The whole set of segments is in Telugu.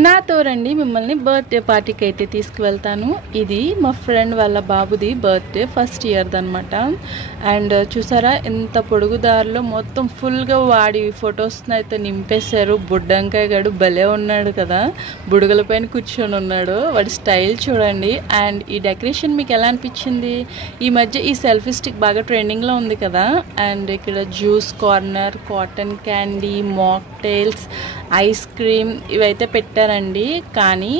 నాతో రండి మిమ్మల్ని బర్త్డే పార్టీకి అయితే తీసుకువెళ్తాను. ఇది మా ఫ్రెండ్ వాళ్ళ బాబుది బర్త్డే, ఫస్ట్ ఇయర్ది అనమాట. అండ్ చూసారా ఎంత పొడుగు దారిలో మొత్తం ఫుల్గా వాడి ఫొటోస్ని అయితే నింపేశారు. బుడ్డంకాయ గడు భలే ఉన్నాడు కదా, బుడగల పైన కూర్చొని ఉన్నాడు. వాడి స్టైల్ చూడండి. అండ్ ఈ డెకరేషన్ మీకు ఎలా అనిపించింది? ఈ మధ్య ఈ సెల్ఫీ స్టిక్ బాగా ట్రెండింగ్లో ఉంది కదా. అండ్ ఇక్కడ juice corner, cotton candy, mocktails, ice cream ఇవైతే పెట్టారండి. కానీ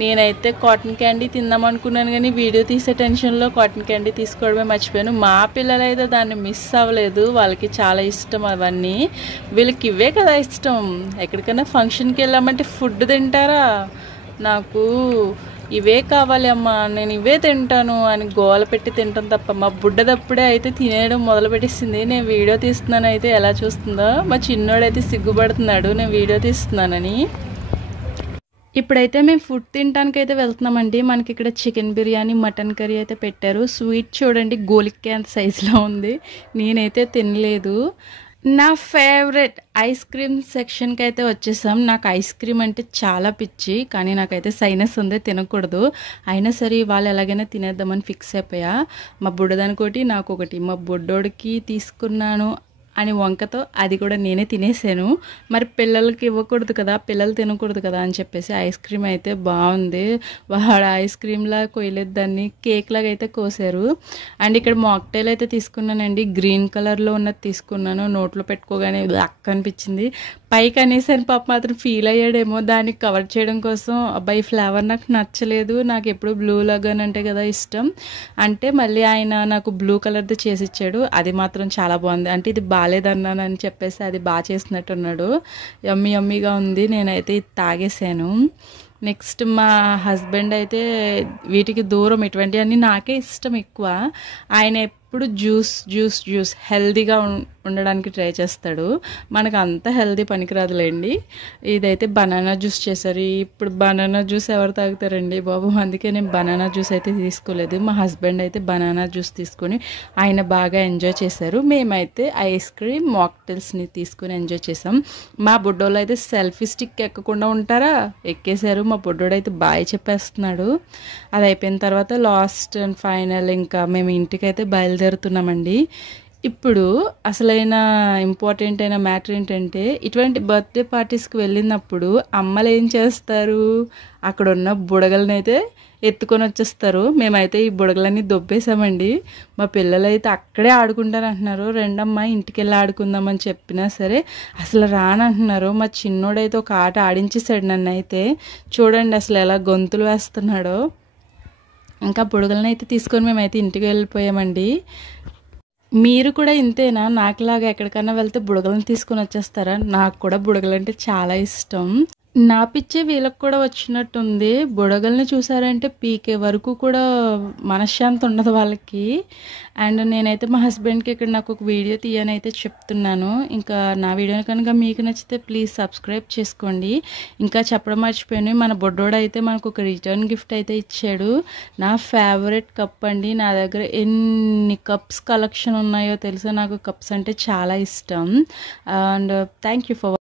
నేనైతే కాటన్ క్యాండీ తిందాం అనుకున్నాను, కానీ వీడియో తీసే టెన్షన్లో కాటన్ క్యాండీ తీసుకోవడమే మర్చిపోయాను. మా పిల్లలు అయితే దాన్ని మిస్ అవ్వలేదు, వాళ్ళకి చాలా ఇష్టం అవన్నీ. వీళ్ళకి ఇవే కదా ఇష్టం. ఎక్కడికైనా ఫంక్షన్కి వెళ్ళామంటే ఫుడ్ తింటారా, నాకు ఇవే కావాలి అమ్మా, నేను ఇవే తింటాను అని గోల పెట్టి తింటాను తప్ప. మా బుడ్డదప్పుడే అయితే తినేయడం మొదలు పెట్టేసింది. నేను వీడియో తీస్తున్నాను అయితే ఎలా చూస్తుందో. మా చిన్నోడైతే సిగ్గుపడుతున్నాడు నేను వీడియో తీస్తున్నానని. ఇప్పుడైతే మేము ఫుడ్ తినడానికి అయితే వెళ్తున్నామండి. మనకి ఇక్కడ చికెన్ బిర్యానీ, మటన్ కర్రీ అయితే పెట్టారు. స్వీట్ చూడండి గోలిక్కే అంత సైజులో ఉంది. నేనైతే తినలేదు. నా ఫేవరెట్ ఐస్ క్రీమ్ సెక్షన్కి అయితే వచ్చేసాం. నాకు ఐస్ క్రీమ్ అంటే చాలా పిచ్చి, కానీ నాకైతే సైనస్ ఉంది, తినకూడదు. అయినా సరే వాళ్ళు ఎలాగైనా తినేద్దామని ఫిక్స్ అయిపోయా. మా బుడ్డదానికోటి నాకు ఒకటి, మా బుడ్డోడికి తీసుకున్నాను అని వంకతో అది కూడా నేనే తినేసాను. మరి పిల్లలకి ఇవ్వకూడదు కదా, పిల్లలు తినకూడదు కదా అని చెప్పేసి ఐస్ క్రీమ్ అయితే బాగుంది. వాడు ఐస్ క్రీమ్లా కొయ్యలేదు, దాన్ని కేక్ లాగా అయితే కోసారు. అండ్ ఇక్కడ మాక్టైల్ అయితే తీసుకున్నానండి. గ్రీన్ కలర్లో ఉన్నది తీసుకున్నాను. నోట్లో పెట్టుకోగానే అక్క అనిపించింది. పైకి అనేసరి పాప మాత్రం ఫీల్ అయ్యాడేమో దాన్ని కవర్ చేయడం కోసం. అబ్బాయి ఫ్లేవర్ నాకు నచ్చలేదు, నాకు ఎప్పుడు బ్లూ లగన్ అంటే కదా ఇష్టం అంటే మళ్ళీ ఆయన నాకు బ్లూ కలర్ది చేసి ఇచ్చాడు. అది మాత్రం చాలా బాగుంది. అంటే ఇది బాగాలేదన్నానని చెప్పేసి అది బాగా చేసినట్టున్నాడు. యమ్మీ యమ్మీగా ఉంది. నేనైతే ఇది తాగేసాను. నెక్స్ట్ మా హస్బెండ్ అయితే వీటికి దూరం, ఇటువంటివన్నీ నాకే ఇష్టం ఎక్కువ. ఆయన ఎప్పుడు జ్యూస్ జ్యూస్ జ్యూస్ హెల్దీగా ఉండడానికి ట్రై చేస్తాడు. మనకు అంత హెల్దీ పనికిరాదులేండి. ఇదైతే బనానా జ్యూస్ చేశారు. ఇప్పుడు బనానా జ్యూస్ ఎవరు తాగుతారండి బాబు, అందుకే నేను బనానా జ్యూస్ అయితే తీసుకోలేదు. మా హస్బెండ్ అయితే బనానా జ్యూస్ తీసుకొని ఆయన బాగా ఎంజాయ్ చేశారు. మేమైతే ఐస్ క్రీమ్, మాక్టైల్స్ని తీసుకొని ఎంజాయ్ చేసాం. మా బుడ్డోళ్ళు అయితే సెల్ఫీ స్టిక్ ఎక్కకుండా ఉంటారా, ఎక్కేశారు. మా బుడ్డోడు అయితే బాయ్ చెప్పేస్తున్నాడు. అది అయిపోయిన తర్వాత లాస్ట్ అండ్ ఫైనల్ ఇంకా మేము ఇంటికైతే బయలుదేరుతున్నామండి. ఇప్పుడు అసలైన ఇంపార్టెంట్ అయిన మ్యాటర్ ఏంటంటే, ఇటువంటి బర్త్డే పార్టీస్కి వెళ్ళినప్పుడు అమ్మలు ఏం చేస్తారు, అక్కడ ఉన్న బుడగలను అయితే ఎత్తుకొని వచ్చేస్తారు. మేమైతే ఈ బుడగలన్నీ దొబ్బేసామండి. మా పిల్లలు అయితే అక్కడే ఆడుకుంటారు అంటున్నారు. రెండమ్మ ఇంటికి వెళ్ళి ఆడుకుందామని చెప్పినా సరే అసలు రానంటున్నారు. మా చిన్నోడైతే ఒక ఆట ఆడించేసాడు నన్ను అయితే. చూడండి అసలు ఎలా గొంతులు వేస్తున్నాడో. ఇంకా బుడగలను అయితే తీసుకొని మేమైతే ఇంటికి వెళ్ళిపోయామండి. మీరు కూడా ఇంతేనా, నాకులాగా ఎక్కడికన్నా వెళ్తే బుడగలను తీసుకొని వచ్చేస్తారా? నాకు కూడా బుడగలంటే చాలా ఇష్టం. నా పిచ్చే వీళ్ళకి కూడా వచ్చినట్టుంది. బుడగల్ని చూసారంటే పీకే వరకు కూడా మనశ్శాంతి ఉండదు వాళ్ళకి. అండ్ నేనైతే మా హస్బెండ్కి ఇక్కడ నాకు ఒక వీడియో తీయనైతే చెప్తున్నాను. ఇంకా నా వీడియోని కనుక మీకు నచ్చితే ప్లీజ్ సబ్స్క్రైబ్ చేసుకోండి. ఇంకా చెప్పడం మర్చిపోయాను, మన బొడ్డోడు అయితే మనకు ఒక రిటర్న్ గిఫ్ట్ అయితే ఇచ్చాడు. నా ఫేవరెట్ కప్ అండి. నా దగ్గర ఎన్ని కప్స్ కలెక్షన్ ఉన్నాయో తెలుసా. నాకు కప్స్ అంటే చాలా ఇష్టం. And thank you for